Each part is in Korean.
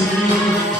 see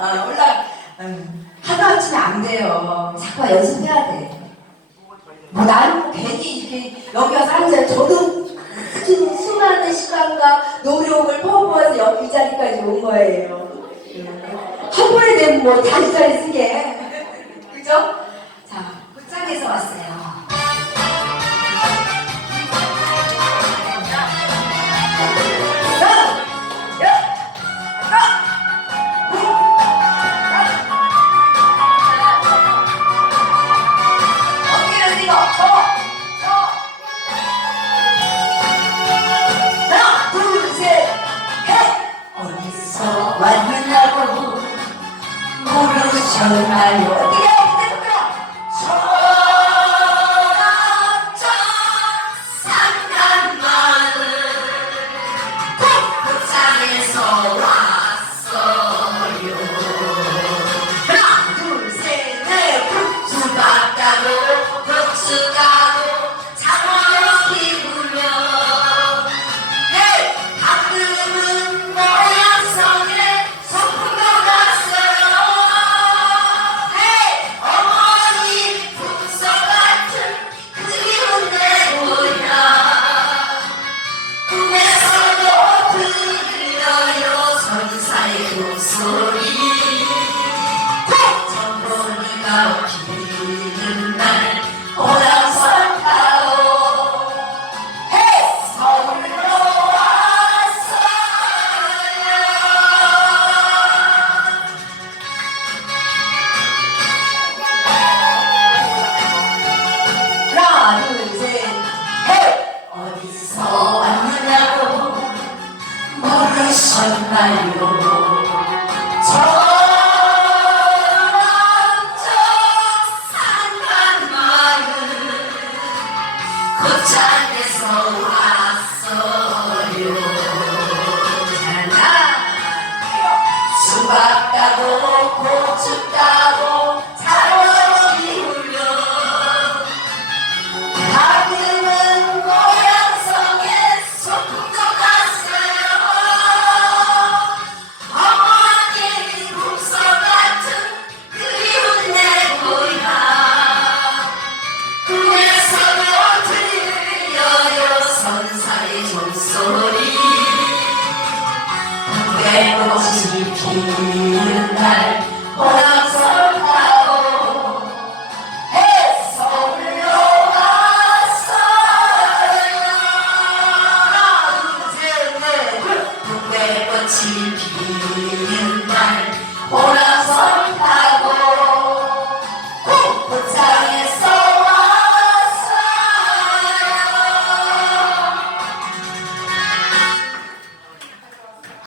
아, 어, 올라 음, 하다 하시면 안 돼요. 자꾸 연습해야 돼. 뭐 나름 괜히 이렇게 여기 와서 앉아 저도 지금 수많은 시간과 노력을 퍼부어서 여기 자리까지 온 거예요. 한 번에 된뭐 다리 자리 쓰게 그죠? 자, 곧장에서 왔어요. 정말 어디가 있겠는가? 소라천 산간마을. 국산에서 爱我